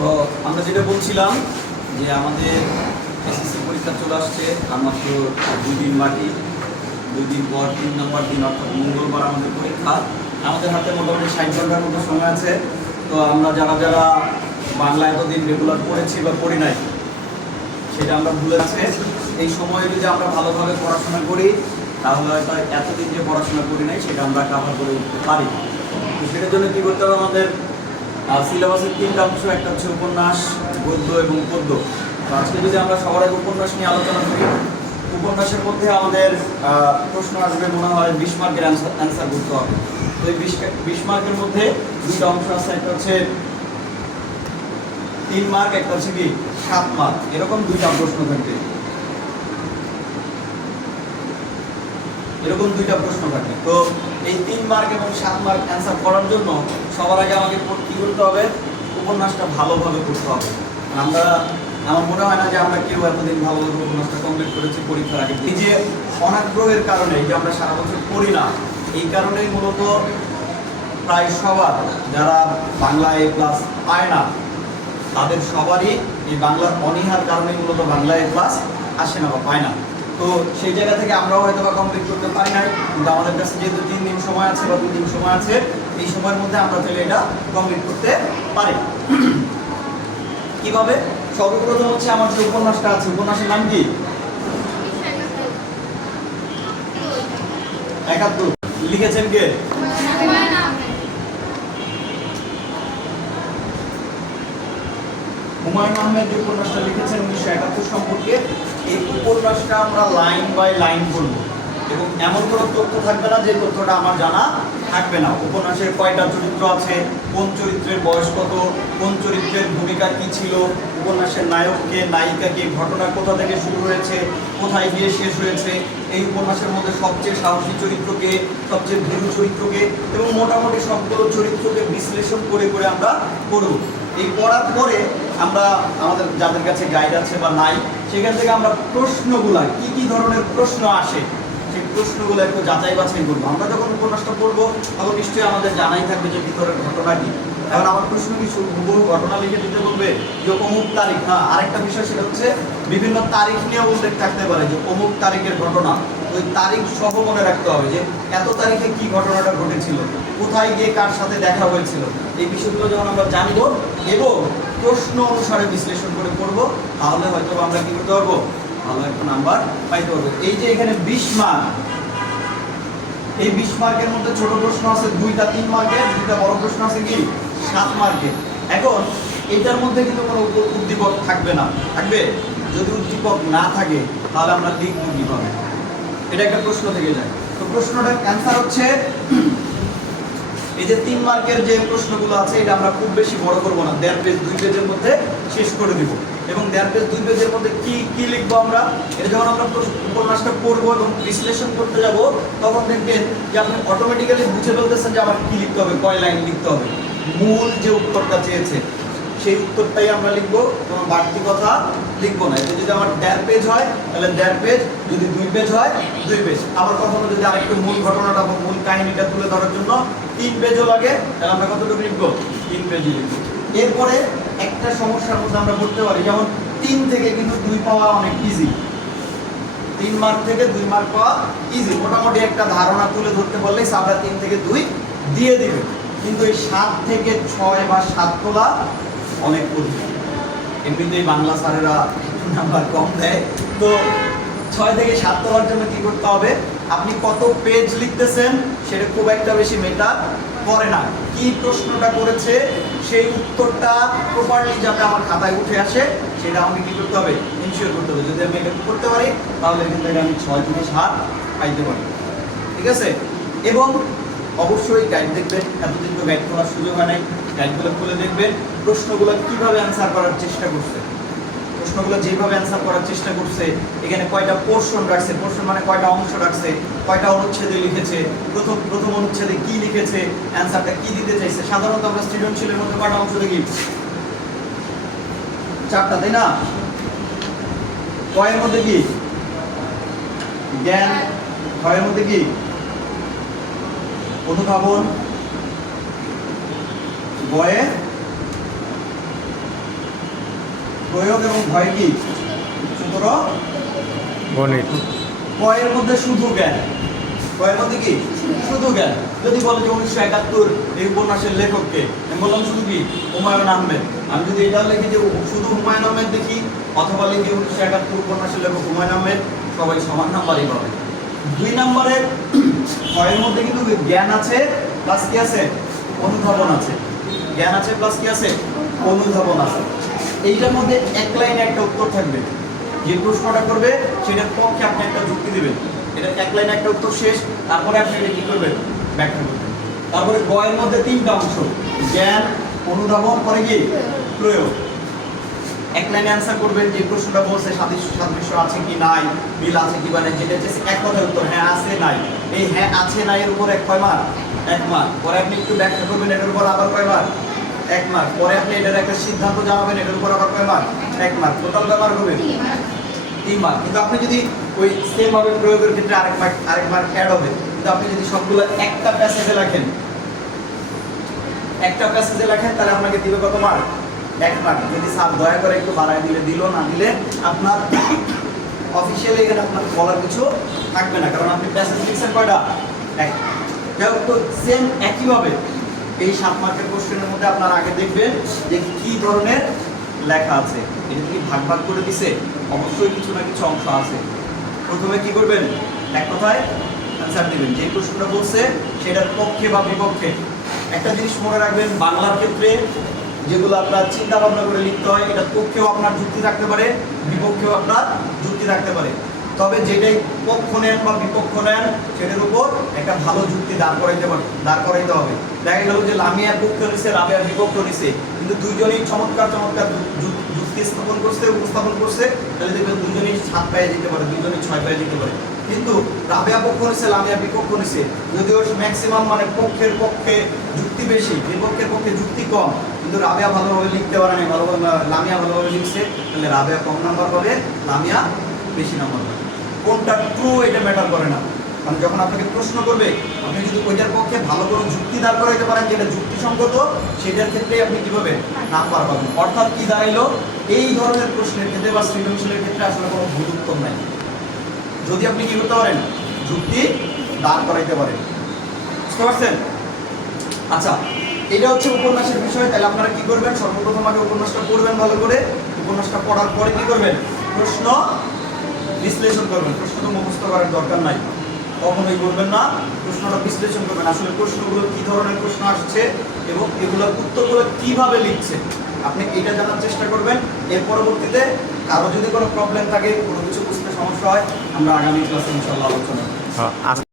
তো আমরা যেটা বলছিলাম যে আমাদের এসএসসি পরীক্ষা চলে আসছে আর মাত্র 2 দিন বাকি। 2 দিন পর 3 নম্বর দিন অর্থাৎ মঙ্গলবার আমাদের পরীক্ষা। আমাদের হাতে মোটামুটি 60 ঘন্টার মতো সময় আছে। তো আমরা যারা যারা বাংলা এতদিন রেগুলার পড়েছি বা পড়ি নাই সেটা আমরা ভুলে আছে। এই সময়ে যদি আমরা ভালোভাবে পড়াশোনা করি তাহলে হয়তো এতদিন যে পড়াশোনা করি নাই সেটা আমরা কাভার করে উঠতে পারি। তো সেটার জন্য কী করতে হবে, আমাদের সিলেবাসের 3টা অংশ, একটা হচ্ছে উপন্যাস, গদ্য এবং পদ্য। তো আজকে যদি আমরা সবার আগে উপন্যাস নিয়ে আলোচনা করি, উপন্যাসের মধ্যে আমাদের প্রশ্ন আসবে মনে হয় 20 মার্কের অ্যান্সার করতে হবে। তো এই 20 মার্কের মধ্যে 2টা অংশ আছে, একটা হচ্ছে 3 মার্ক, একটা হচ্ছে কি 7 মার্ক, এরকম 2টা প্রশ্ন থাকবে। এরকম 2টা প্রশ্ন থাকে। তো এই 3 মার্ক এবং 7 মার্ক অ্যান্সার করার জন্য সবার আগে আমাকে কী করতে হবে, উপন্যাসটা ভালোভাবে করতে হবে। আমার মনে হয় না যে আমরা কেউ এতদিন ভালোভাবে উপন্যাসটা কমপ্লিট করেছি পরীক্ষার আগে। এই যে অনাগ্রহের কারণে, এই যে আমরা সারা বছর পড়ি না, এই কারণেই মূলত প্রায় সবার যারা বাংলা A+ পায় না তাদের সবারই এই বাংলার অনীহার কারণে মূলত বাংলা A+ আসে না বা পায় না। তো সেই জায়গা থেকে আমরাও হয়তো বা কমপ্লিট করতে পারি নাই, কিন্তু আমাদের কাছে যেহেতু 3 দিন সময় আছে বা 2 দিন সময় আছে, এই সময়ের মধ্যে আমরা চাইলে এটা কমপ্লিট করতে পারি। কিভাবে? সর্বপ্রথম হচ্ছে আমার যে উপন্যাসটা আছে, উপন্যাসের নাম কি? 71। লিখেছেন কে? হুমায়ুন আহমেদ যে উপন্যাসটা লিখেছেন 1971 সম্পর্কে। এই উপন্যাসটা আমরা লাইন বাই লাইন পড়ব এবং এমন কোনো তথ্য থাকবে না যে তথ্যটা আমার জানা থাকবে না। উপন্যাসের কয়টা চরিত্র আছে, কোন চরিত্রের বয়স কত, কোন চরিত্রের ভূমিকা কী ছিল, উপন্যাসের নায়ককে নায়িকাকে, ঘটনা কোথা থেকে শুরু হয়েছে, কোথায় গিয়ে শেষ হয়েছে, এই উপন্যাসের মধ্যে সবচেয়ে সাহসী চরিত্রকে, সবচেয়ে ভীরু চরিত্রকে এবং মোটামুটি সবগুলো চরিত্রকে বিশ্লেষণ করে করে আমরা পড়ব। এই পড়ার পরে আমরা আমাদের যাদের কাছে গাইড আছে বা নাই, সেখান থেকে আমরা প্রশ্নগুলা কি কি ধরনের প্রশ্ন আসে সেই প্রশ্নগুলো একটু যাচাই বাছাই করবো। আমরা যখন উপন্যাসটা পড়বো তখন নিশ্চয়ই আমাদের জানাই থাকবে যে ভিতরের ঘটনা কি। এখন আমার প্রশ্ন কি বহু ঘটনা লিখে দিতে বলবে যে অমুক তারিখ? হ্যাঁ, আরেকটা বিষয় সেটা হচ্ছে বিভিন্ন তারিখ নিয়ে উল্লেখ থাকতে পারে যে অমুক তারিখের ঘটনা, ওই তারিখ সহ মনে রাখতে হবে যে এত তারিখে কি ঘটনাটা ঘটেছিল, কোথায় গিয়ে কার সাথে দেখা হয়েছিল। এই বিষয়গুলো যখন আমরা জানব এবং প্রশ্ন অনুসারে বিশ্লেষণ করে পড়বো, তাহলে হয়তো আমরা কি করতে পারবো, ভালো একটা নাম্বার পাইতে পারবো। এই যে এখানে 20 মার্ক, এই 20 মার্কের মধ্যে ছোট প্রশ্ন আছে 2টা 3 মার্কের, 2টা বড় প্রশ্ন আছে কি 7 মার্কের। এখন এটার মধ্যে কিন্তু কোনো উদ্দীপক থাকবে না, থাকবে? যদি উদ্দীপক না থাকে তাহলে আমরা লিখবো কিভাবে, এটা একটা প্রশ্ন থেকে যায়। তো প্রশ্নটার অ্যান্সার হচ্ছে এই যে 3 মার্কের যে প্রশ্নগুলো আছে এটা আমরা খুব বেশি বড় করবো না, 1.5 পেজ 2 পেজের মধ্যে শেষ করে দিব। এবং 1.5 পেজ 2 পেজের মধ্যে কি কি লিখবো আমরা, এটা যখন আমরা উপন্যাসটা পড়বো এবং বিশ্লেষণ করতে যাব তখন দেখবেন যে আপনি অটোমেটিক্যালি বুঝে ফেলতেছেন যে আমার কি লিখতে হবে, কয় লাইন লিখতে হবে। মূল যে উত্তরটা চেয়েছে সেই উত্তরটাই আমরা লিখবো, কোনো বাড়তি কথা লিখবো না। এটা যদি আমার 1.5 পেজ হয় তাহলে 1.5 পেজ, যদি 2 পেজ হয় 2 পেজ। আবার কখনো যদি আরেকটু মূল ঘটনাটা বা মূল কাহিনীটা তুলে ধরার জন্য 3 পেজও লাগে, তাহলে আমরা কতটুকু লিখবো? 3 পেজই লিখবো। এরপরে একটা সমস্যার মধ্যে আমরা পড়তে পারি, যেমন 3 থেকে কিন্তু 2 পাওয়া অনেক ইজি। 3 মার্ক থেকে 2 মার্ক পাওয়া ইজি, মোটামুটি একটা ধারণা তুলে ধরতে পারলেই আমরা 3 থেকে 2 দিয়ে দিবে। কিন্তু এই 7 থেকে 6 বা 7 তোলা অনেক কঠিন। এমনিতেই বাংলা স্যারেরা নাম্বার কম দেয়। তো 6 থেকে 7 তোলার জন্য কি করতে হবে, আপনি কত পেজ লিখতেছেন সেটা খুব একটা বেশি ম্যাটার করে না। কি প্রশ্নটা করেছে সেই উত্তরটা প্রপারলি যাতে আমার খাতায় উঠে আসে সেটা আমাকে কি করতে হবে, ইনশিওর করতে হবে। যদি আমি এটা করতে পারি তাহলে কিন্তু এটা আমি 6 থেকে 7 পাইতে পারি, ঠিক আছে? এবং অবশ্যই গাইড দেখবেন, এতদিন তো গাইড খোলার সুযোগ হয় নাই, গাইডগুলো খুলে দেখবেন প্রশ্নগুলো কীভাবে অ্যান্সার করার চেষ্টা করছে। প্রশ্নগুলো যেভাবে অ্যান্সার করার চেষ্টা করছে, এখানে কয়টা পোর্শন রাখছে, পোর্শন মানে কয়টা অংশ রাখছে, কয়টা অনুচ্ছেদে লিখেছে, প্রথম অনুচ্ছেদে কি লিখেছে, অ্যান্সারটা কি দিতে চাইছে। সাধারণত আমরা সৃজনশীলের মধ্যে কয়টা অংশ দেখি? 4টা, তাই না? কয়ের মধ্যে কি জ্ঞান, ক্ষয়ের মধ্যে কি অনুধাবন, গয়ে প্রয়োগ এবং ভয় কি সূত্র গণিত। কয়ের মধ্যে শুধু জ্ঞান, কয়ের মধ্যে কি শুধু জ্ঞান। যদি বলে যে 1971 এই উপন্যাসের লেখককে, আমি বললাম শুধু কি হুমায়ুন আহমেদ। আমি যদি এটা লিখি যে শুধু হুমায়ুন আহমেদ দেখি, অথবা লিখি 1971 উপন্যাসের লেখক হুমায়ুন আহমেদ, সবাই সমান নাম্বারই পাবে। 2 নম্বরে কয়ের মধ্যে কিন্তু জ্ঞান আছে প্লাস কি আছে অনুধাবন আছে, জ্ঞান আছে প্লাস কি আছে অনুধাবন আছে। এইটার মধ্যে এক লাইনে একটা উত্তর থাকবে, যে প্রশ্নটা করবে সেটার পক্ষে আপনি একটা যুক্তি দিবেন, এটা এক লাইনে একটা উত্তর শেষ, তারপরে আপনি এটা কি করবেন ব্যাখ্যা করবেন। তারপরে গয়ের মধ্যে 3টা অংশ, জ্ঞান, অনুধাবন, পরে কি প্রয়োগ। এক লাইনে অ্যান্সার করবেন, যে প্রশ্নটা বলছে সাদৃশ্য আছে কি নাই, মিল আছে কি মানে, যেটা হচ্ছে এক কথার উত্তর হ্যাঁ আছে নাই। এই হ্যাঁ আছে নাই এর উপর কয় মার্ক 1 মার্ক। পরে আপনি একটু ব্যাখ্যা করবেন, এটার উপর আবার কয় মার্ক 1 মার্ক। পরে আপনি এটার একটা সিদ্ধান্ত জানাবেন, এটার উপর আবার কয় মার্ক 1 মার্ক। টোটাল কয় মার্ক হবে 3 মার্ক। কিন্তু আপনি যদি ওই সেম ভাবে প্রয়োগের ক্ষেত্রে আরেক মার্ক অ্যাড হবে। কিন্তু আপনি যদি সবগুলো একটা প্যাসেজে লেখেন, তাহলে আপনাকে দিবে কত মার্ক 1 মার্ক। যদি স্যার দয়া করে একটু বাড়ায় দিলে দিল, না দিলে আপনার অফিসিয়ালি এখানে আপনার বলার কিছু থাকবে না, কারণ আপনি প্যাসেজ লিখছেন কয়টা 1। তো সেম একইভাবে এই 7 মার্কের কোশ্চেনের মধ্যে আপনারা আগে দেখবেন যে কি ধরনের লেখা আছে। এটা কি ভাগ ভাগ করে দিছে, অবশ্যই কিছু না কিছু অংশ আছে। প্রথমে কি করবেন, এক কথায় অ্যান্সার দিবেন, যে প্রশ্নটা বলছে সেটার পক্ষে বা বিপক্ষে। একটা জিনিস মনে রাখবেন, বাংলার ক্ষেত্রে যেগুলো আপনার চিন্তা ভাবনা করে লিখতে হয়, এটা পক্ষেও আপনার যুক্তি থাকতে পারে, বিপক্ষেও আপনার যুক্তি থাকতে পারে। তবে যেটাই পক্ষ নেন বা বিপক্ষ নেন, সেটার উপর একটা ভালো যুক্তি দাঁড় করাইতে হবে। দেখা গেল যে লামিয়ার পক্ষ নিছে, রাবেয়ার বিপক্ষ নিছে, কিন্তু দুইজনই চমৎকার যুক্তি উপস্থাপন করছে, তাহলে দেখবেন দুজনই 7 পেয়ে যেতে পারে, দুজনই 6 পেয়ে যেতে পারে। কিন্তু রাবেয়া পক্ষ নিছে, লামিয়া বিপক্ষ নিছে, যদিও ম্যাক্সিমাম মানে পক্ষের পক্ষে যুক্তি বেশি, বিপক্ষের পক্ষে যুক্তি কম, কিন্তু রাবেয়া ভালোভাবে লিখতে পারে না, লামিয়া ভালোভাবে লিখছে, তাহলে রাবেয়া কম নাম্বার পাবে, লামিয়া বেশি নাম্বার পাবে। কোনটা ট্রু এটা ম্যাটার করে না, কারণ যখন আপনাকে প্রশ্ন করবে, আপনি যদি ওইটার পক্ষে ভালো কোনো যুক্তি দাঁড় করাইতে পারেন যেটা যুক্তিসঙ্গত, সেটার ক্ষেত্রে আপনি কি পাবেন নাম্বার পাবেন। অর্থাৎ কি দাঁড়াইলো, এই ধরনের প্রশ্নের ক্ষেত্রে বা সৃজনশীলের ক্ষেত্রে আসলে কোনো ভুল উত্তর নাই, যদি আপনি কি করতে পারেন যুক্তি দাঁড় করাইতে পারেন। বুঝতে পারছেন? আচ্ছা, এটা হচ্ছে উপন্যাসের বিষয়। তাহলে আপনারা কি করবেন, সর্বপ্রথম আগে উপন্যাসটা পড়বেন ভালো করে, উপন্যাসটা পড়ার পরে কি করবেন, প্রশ্ন বিশ্লেষণ করবেন। প্রশ্ন তো মুখস্থ করার দরকার নাই, কখনোই করবেন না, প্রশ্নটা বিশ্লেষণ করবেন। আসলে প্রশ্নগুলো কি ধরনের প্রশ্ন আসছে এবং এগুলোর উত্তরগুলো কিভাবে লিখছে, আপনি এটা জানার চেষ্টা করবেন। এর পরবর্তীতে কারো যদি কোনো প্রবলেম থাকে, কোনো কিছু বুঝতে সমস্যা হয়, আমরা আগামী ক্লাসে ইনশাআল্লাহ আলোচনা করব।